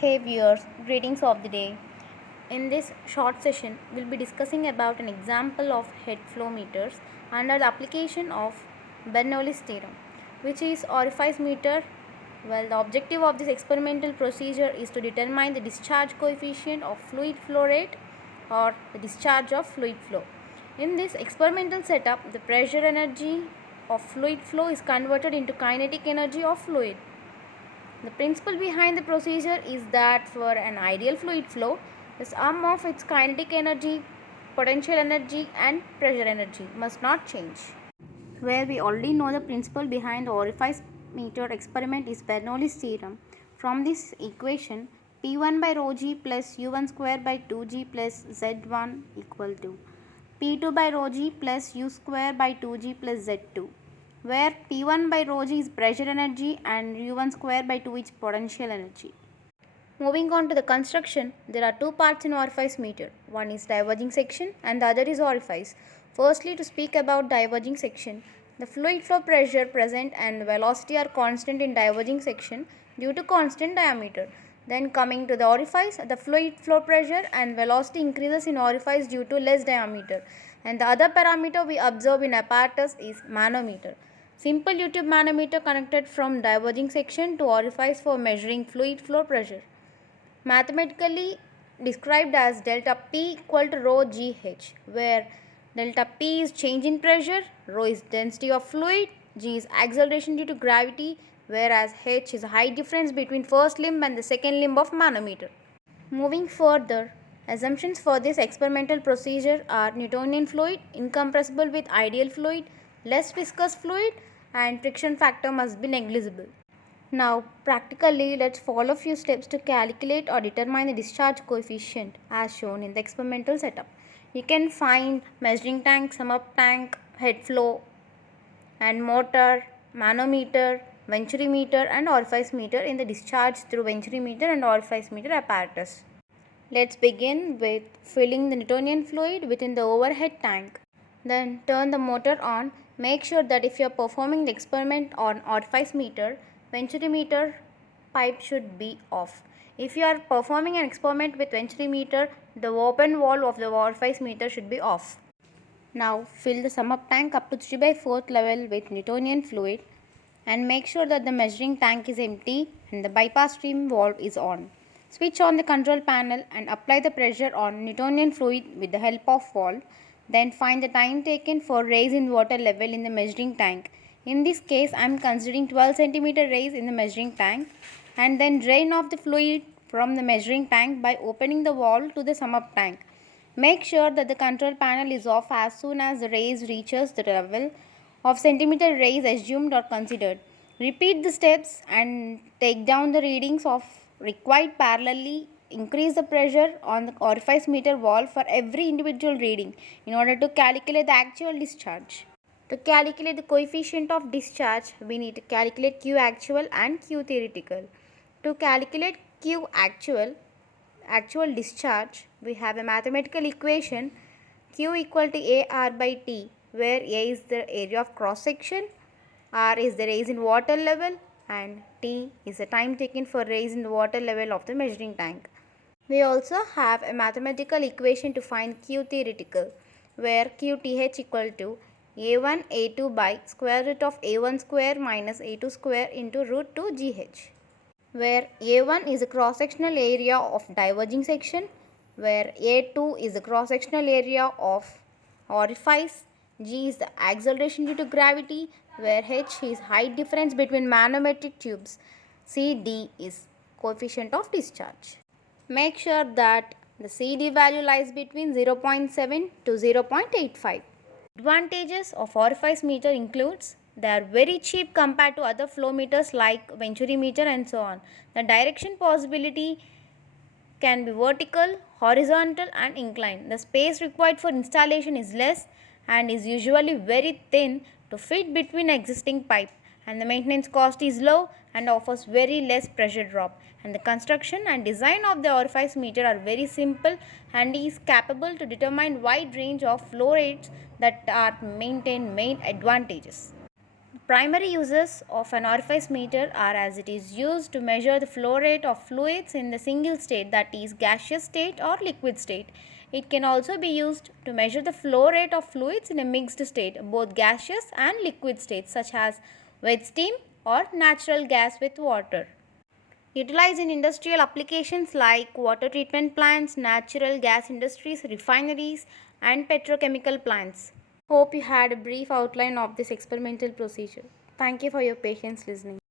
Hey viewers, greetings of the day. In this short session, we'll be discussing about an example of head flow meters under the application of Bernoullis Theorem, which is Orificemeter. Well, the objective of this experimental procedure is to determine the discharge coefficient of fluid flow rate or the discharge of fluid flow. In this experimental setup, the pressure energy of fluid flow is converted into kinetic energy of fluid. The principle behind the procedure is that for an ideal fluid flow, the sum of its kinetic energy, potential energy and pressure energy must not change. Where we already know the principle behind the orifice meter experiment is Bernoullis theorem. From this equation, P1 by rho g plus U1 square by 2g plus Z1 equal to P2 by rho g plus U square by 2g plus Z2, where P1 by rho g is pressure energy and U1 square by 2 is potential energy. Moving on to the construction, there are two parts in orifice meter. One is diverging section and the other is orifice. Firstly, to speak about diverging section, the fluid flow pressure present and velocity are constant in diverging section due to constant diameter. Then coming to the orifice, the fluid flow pressure and velocity increases in orifice due to less diameter. And the other parameter we observe in apparatus is manometer. Simple U-tube manometer connected from diverging section to orifice for measuring fluid flow pressure. Mathematically described as delta P equal to rho GH, where delta P is change in pressure, rho is density of fluid, G is acceleration due to gravity, whereas H is height difference between first limb and the second limb of manometer. Moving further, assumptions for this experimental procedure are Newtonian fluid, incompressible with ideal fluid, less viscous fluid, and friction factor must be negligible. Now, practically, let's follow a few steps to calculate or determine the discharge coefficient as shown in the experimental setup. You can find measuring tank, sum up tank, head flow, and motor, manometer, venturi meter, and orifice meter in the discharge through venturi meter and orifice meter apparatus. Let's begin with filling the Newtonian fluid within the overhead tank. Then turn the motor on. Make sure that if you are performing the experiment on orifice meter, venturi meter pipe should be off. If you are performing an experiment with venturi meter, the open valve of the orifice meter should be off. Now fill the sum up tank up to 3 by 4th level with Newtonian fluid and make sure that the measuring tank is empty and the bypass stream valve is on. Switch on the control panel and apply the pressure on Newtonian fluid with the help of valve. Then find the time taken for raise in water level in the measuring tank. In this case, I am considering 12 cm raise in the measuring tank, and then drain off the fluid from the measuring tank by opening the valve to the sum up tank. Make sure that the control panel is off as soon as the raise reaches the level of centimeter raise assumed or considered. Repeat the steps and take down the readings of required parallelly. Increase the pressure on the orifice meter valve for every individual reading in order to calculate the actual discharge. To calculate the coefficient of discharge, we need to calculate Q actual and Q theoretical. To calculate Q actual discharge, we have a mathematical equation Q equal to AR by T, where A is the area of cross section, R is the raise in water level, and T is the time taken for raise in the water level of the measuring tank. We also have a mathematical equation to find Q theoretical, where QTH equal to A1 A2 by square root of A1 square minus A2 square into root 2 GH, where A1 is the cross-sectional area of diverging section, where A2 is the cross-sectional area of orifice, G is the acceleration due to gravity, where H is height difference between manometric tubes, CD is coefficient of discharge. Make sure that the CD value lies between 0.7 to 0.85. Advantages of orifice meter includes they are very cheap compared to other flow meters like venturi meter and so on. The direction possibility can be vertical, horizontal and inclined. The space required for installation is less and is usually very thin to fit between existing pipe, and the maintenance cost is low and offers very less pressure drop, and the construction and design of the orifice meter are very simple and is capable to determine wide range of flow rates that are maintain main advantages. Primary uses of an orificemeter are as it is used to measure the flow rate of fluids in the single state, that is gaseous state or liquid state. It can also be used to measure the flow rate of fluids in a mixed state, both gaseous and liquid states such as wet steam or natural gas with water. Utilized in industrial applications like water treatment plants, natural gas industries, refineries, and petrochemical plants. Hope you had a brief outline of this experimental procedure. Thank you for your patience listening.